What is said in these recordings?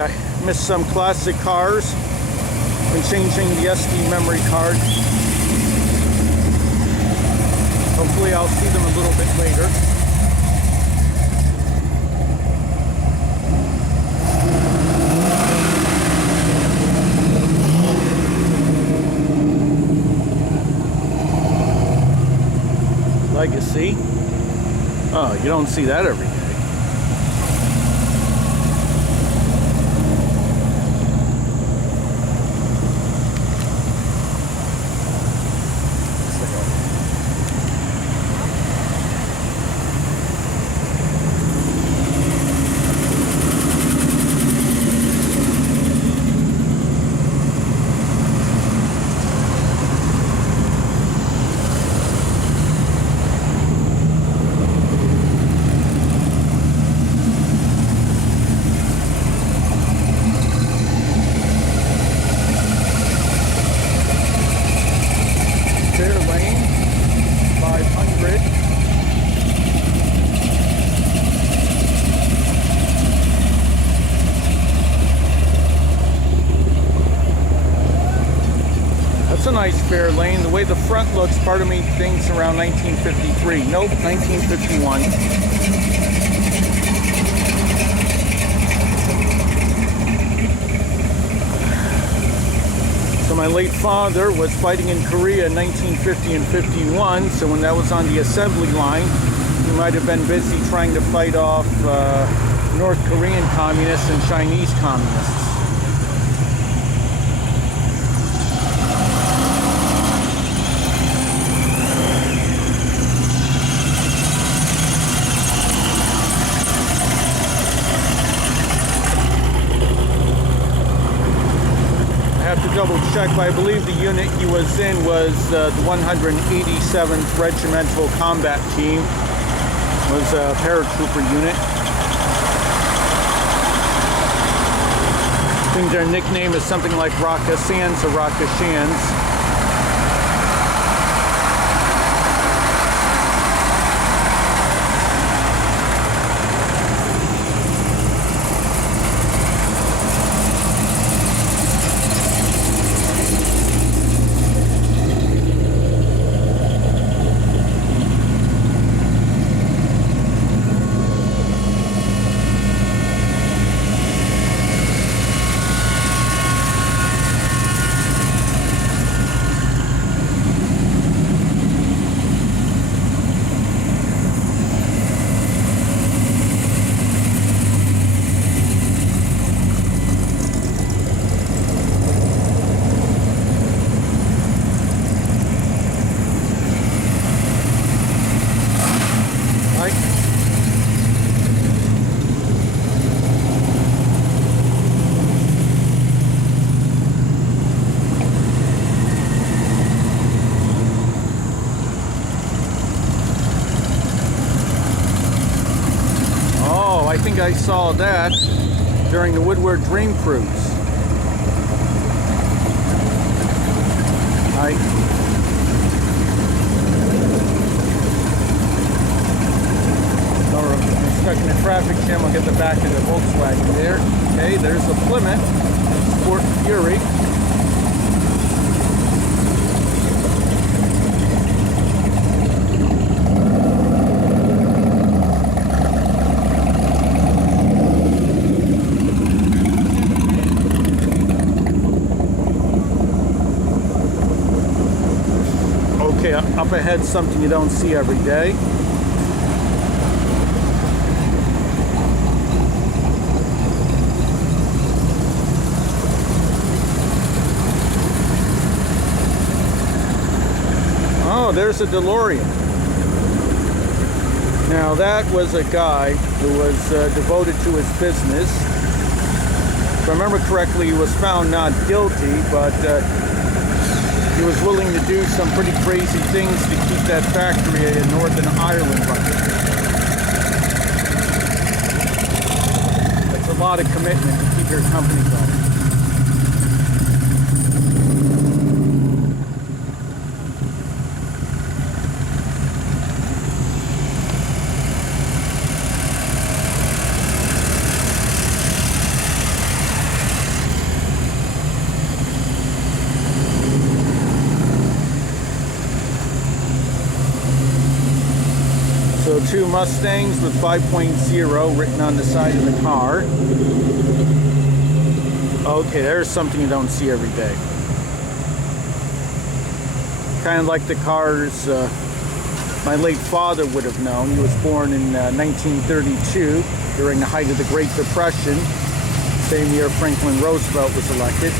I missed some classic cars when changing the SD memory card. Hopefully I'll see them a little bit later. Legacy. Oh, you don't see that every day. It's a nice fair lane. The way the front looks, part of me thinks around 1953. Nope, 1951. So my late father was fighting in Korea in 1950 and 51. So when that was on the assembly line, he might have been busy trying to fight off North Korean communists and Chinese communists. Double check, but I believe the unit he was in was the 187th Regimental Combat Team. It was a paratrooper unit. I think their nickname is something like Rakashans or Rakashans. I think I saw that during the Woodward Dream Cruise. Stuck in the traffic jam. I'll get the back of the Volkswagen there. Okay, there's the Plymouth Sport Fury. Okay, up ahead, something you don't see every day. Oh, there's a DeLorean. Now that was a guy who was devoted to his business. If I remember correctly, he was found not guilty, but he was willing to do some pretty crazy things to keep that factory in Northern Ireland running. That's a lot of commitment to keep your company going. Mustangs with 5.0 written on the side of the car. Okay, there's something you don't see every day. Kind of like the cars my late father would have known. He was born in 1932 during the height of the Great Depression, same year Franklin Roosevelt was elected.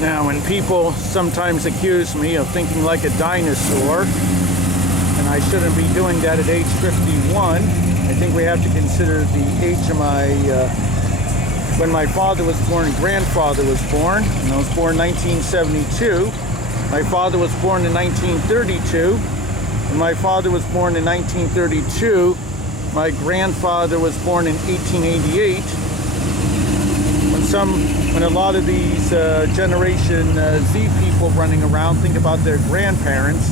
Now, when people sometimes accuse me of thinking like a dinosaur, and I shouldn't be doing that at age 51, I think we have to consider the age of when my father was born and grandfather was born. And I was born in 1972. My father was born in 1932. When my father was born in 1932, my grandfather was born in 1888. When a lot of these Generation Z people running around think about their grandparents,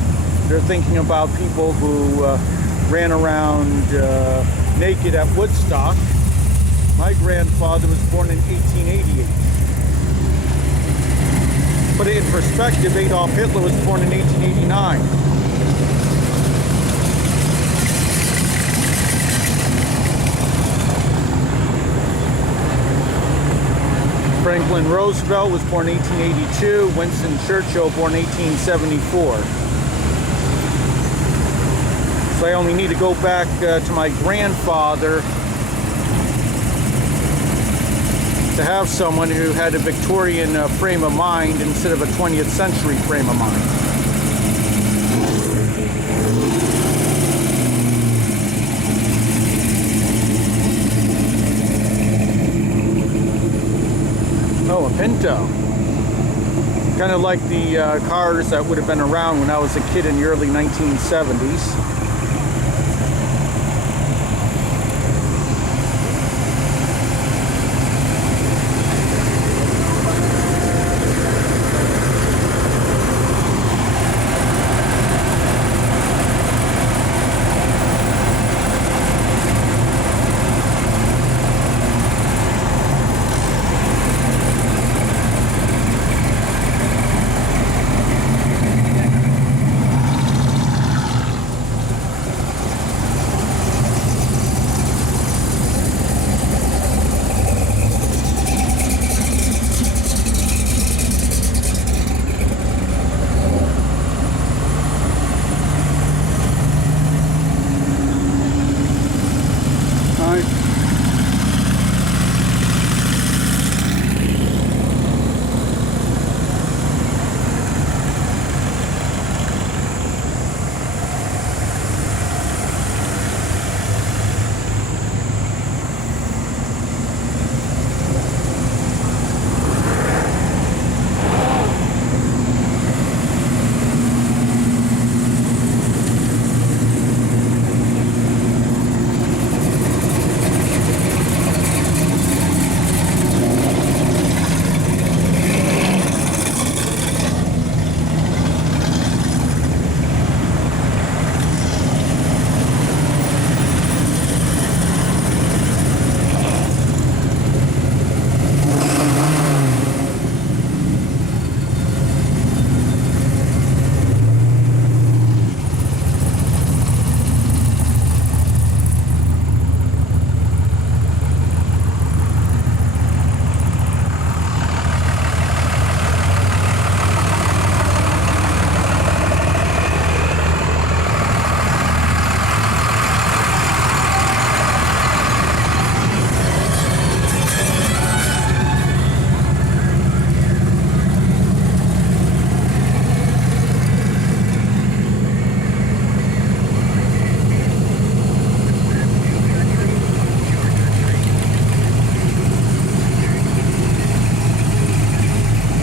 they're thinking about people who ran around naked at Woodstock. My grandfather was born in 1888. Put it in perspective, Adolf Hitler was born in 1889. Franklin Roosevelt was born in 1882. Winston Churchill born in 1874. So I only need to go back to my grandfather to have someone who had a Victorian frame of mind instead of a 20th century frame of mind. Oh, a Pinto. Kind of like the cars that would have been around when I was a kid in the early 1970s.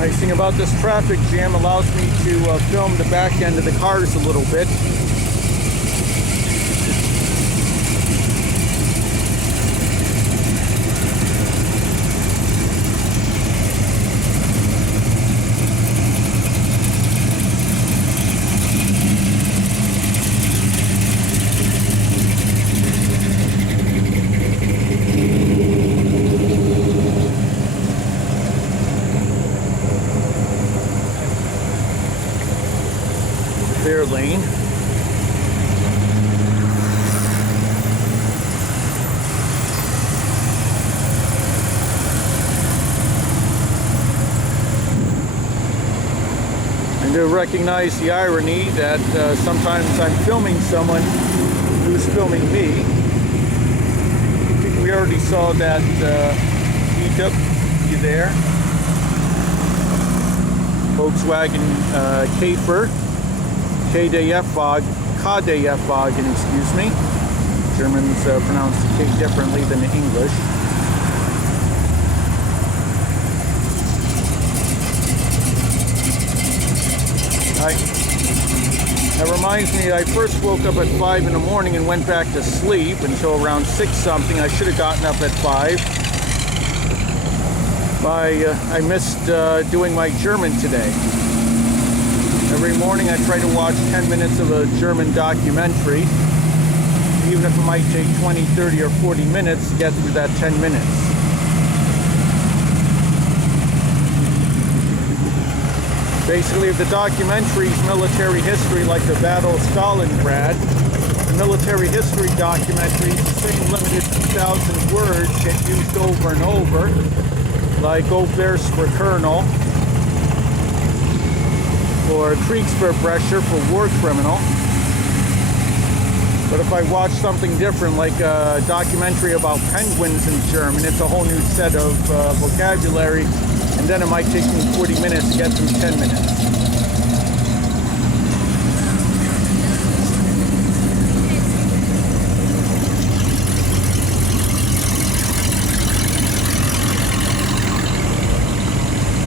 Nice thing about this traffic jam allows me to film the back end of the cars a little bit. Clear lane. I do recognize the irony that sometimes I'm filming someone who's filming me. I think we already saw that meetup. You there? Volkswagen Käfer. KDF-Wagen, excuse me. Germans pronounce the K differently than the English. That reminds me, I first woke up at 5 in the morning and went back to sleep until around 6 something. I should have gotten up at 5. I missed doing my German today. Every morning I try to watch 10 minutes of a German documentary, even if it might take 20, 30, or 40 minutes to get through that 10 minutes. Basically, if the documentary is military history like the Battle of Stalingrad, the military history documentary, the same limited 2,000 words get used over and over, like Oberst for Colonel, or Kriegsverbrecher for war criminal. But if I watch something different, like a documentary about penguins in German, it's a whole new set of vocabulary, and then it might take me 40 minutes to get through 10 minutes.